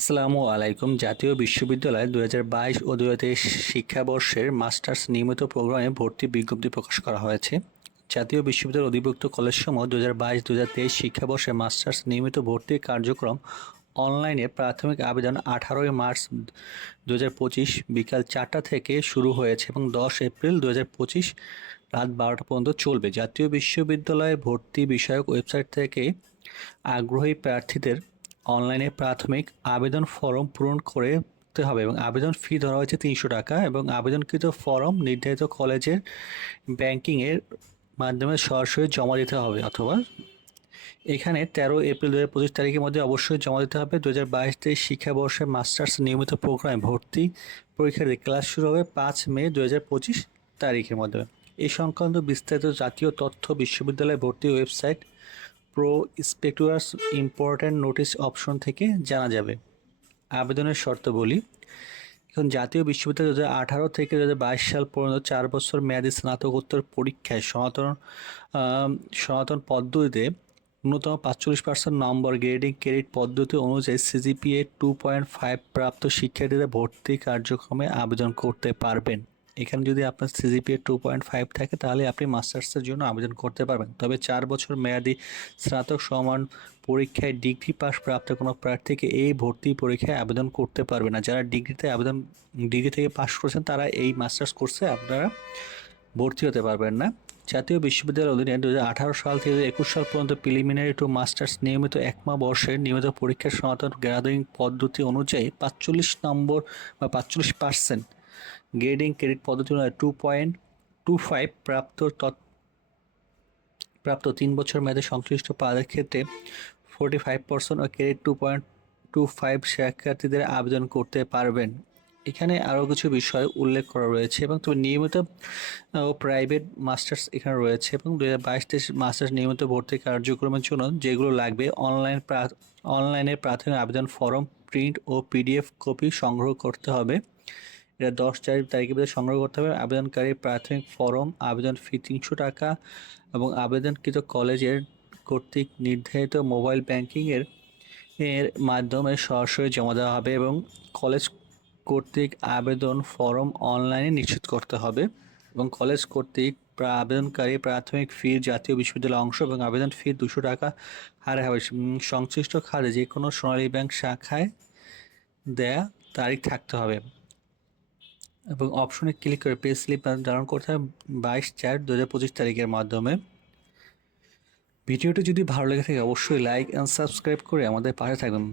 আসসালামু আলাইকুম। জাতীয় বিশ্ববিদ্যালয় দু বাইশ ও দু হাজার তেইশ শিক্ষাবর্ষের মাস্টার্স নিয়মিত প্রোগ্রামে ভর্তি বিজ্ঞপ্তি প্রকাশ করা হয়েছে। জাতীয় বিশ্ববিদ্যালয় অধিভুক্ত কলেজ কলেজসমূহ দু হাজার বাইশ দু হাজার তেইশ শিক্ষাবর্ষে মাস্টার্স নিয়মিত ভর্তির কার্যক্রম অনলাইনে প্রাথমিক আবেদন আঠারোই মার্চ দু হাজার পঁচিশ বিকাল চারটা থেকে শুরু হয়েছে এবং দশ এপ্রিল দু হাজার পঁচিশ রাত বারোটা পর্যন্ত চলবে। জাতীয় বিশ্ববিদ্যালয়ে ভর্তি বিষয়ক ওয়েবসাইট থেকে আগ্রহী প্রার্থীদের অনলাইনে প্রাথমিক আবেদন ফর্ম পূরণ করতে হবে এবং আবেদন ফি ধরা হয়েছে তিনশো টাকা এবং আবেদনকৃত ফর্ম নির্ধারিত কলেজের ব্যাংকিংয়ের মাধ্যমে সরাসরি জমা দিতে হবে অথবা এখানে তেরো এপ্রিল দু হাজার পঁচিশ তারিখের মধ্যে অবশ্যই জমা দিতে হবে। দু হাজার বাইশ তেইশ শিক্ষাবর্ষে মাস্টার্স নিয়মিত প্রোগ্রামে ভর্তি পরীক্ষার ক্লাস শুরু হবে পাঁচ মে দু হাজার পঁচিশ তারিখের মধ্যে। এই সংক্রান্ত বিস্তারিত জাতীয় তথ্য বিশ্ববিদ্যালয় ভর্তি website prospectus important notice option থেকে জানা যাবে। আবেদনের শর্ত বলি, এখন জাতীয় বিশ্ববিদ্যালয় দু আঠারো থেকে দু হাজার বাইশ সাল পর্যন্ত চার বছর মেয়াদী স্নাতকোত্তর পরীক্ষায় সনাতন সনাতন পদ্ধতিতে ন্যূনতম পাঁচচল্লিশ পার্সেন্ট নম্বর গ্রেডিং ক্রেডিট পদ্ধতি অনুযায়ী সিজিপিএ টু পয়েন্ট ফাইভ প্রাপ্ত শিক্ষার্থীরা ভর্তি কার্যক্রমে আবেদন করতে পারবেন। এখানে যদি আপনার সিজিপিএ টু পয়েন্ট ফাইভ থাকে, তাহলে আপনি মাস্টার্সের জন্য আবেদন করতে পারবেন। তবে চার বছর মেয়াদি স্নাতক সমান পরীক্ষায় ডিগ্রি পাস প্রাপ্ত কোনো প্রার্থীকে এই ভর্তি পরীক্ষায় আবেদন করতে পারবে না। যারা ডিগ্রিতে আবেদন, ডিগ্রি থেকে পাশ করেছেন, তারা এই মাস্টার্স কোর্সে আপনারা ভর্তি হতে পারবেন না। জাতীয় বিশ্ববিদ্যালয়ের অধীনে দু হাজার আঠারো সাল থেকে একুশ সাল পর্যন্ত প্রিলিমিনারি টু মাস্টার্স নিয়মিত একমা বর্ষের নিয়মিত পরীক্ষার সনাতন গ্রেডিং পদ্ধতি অনুযায়ী পাঁচচল্লিশ নম্বর বা পাঁচচল্লিশ পার্সেন্ট গ্রেডিং ক্রেডিট পদ্ধতি অনুযায়ী টু পয়েন্ট টু ফাইভ প্রাপ্ত প্রাপ্ত তিন বছর মেয়াদে সংশ্লিষ্ট পাদের ক্ষেত্রে ফোর্টি ফাইভ পার্সেন্ট ও credit two point two five শিক্ষার্থীদের আবেদন করতে পারবেন। এখানে আরও কিছু বিষয় উল্লেখ করা রয়েছে এবং তবে নিয়মিত ও প্রাইভেট মাস্টার্স এখানে রয়েছে এবং দু হাজার বাইশ তেইশ মাস্টার্স নিয়মিত ভর্তি কার্যক্রমের জন্য যেগুলো লাগবে অনলাইন অনলাইনে প্রাথমিক আবেদন ফর্ম প্রিন্ট ও পিডিএফ কপি সংগ্রহ করতে হবে। এটা দশ চার তারিখের মধ্যে সংগ্রহ করতে হবে। আবেদনকারী প্রাথমিক ফর্ম, আবেদন ফি তিনশো টাকা এবং আবেদনকৃত কলেজের কর্তৃক নির্ধারিত মোবাইল ব্যাংকিংয়ের এর মাধ্যমে সরাসরি জমা দেওয়া হবে এবং কলেজ কর্তৃক আবেদন ফর্ম অনলাইনে নিশ্চিত করতে হবে এবং কলেজ কর্তৃক আবেদনকারী প্রাথমিক ফি জাতীয় বিশ্ববিদ্যালয় অংশ এবং আবেদন ফি দুশো টাকা হারে হবে। সংশ্লিষ্ট খাতে যে কোনো সোনালী ব্যাংক শাখায় দেয়া তারিখ থাকতে হবে। এবং অপশনে ক্লিক করে পে স্লিপ ডাউনলোড করতে হবে বাইশ চার দু হাজার পঁচিশ তারিখের মাধ্যমে। ভিডিওটি যদি ভালো লেগে থাকে, অবশ্যই লাইক অ্যান্ড সাবস্ক্রাইব করে আমাদের পাশে থাকবেন।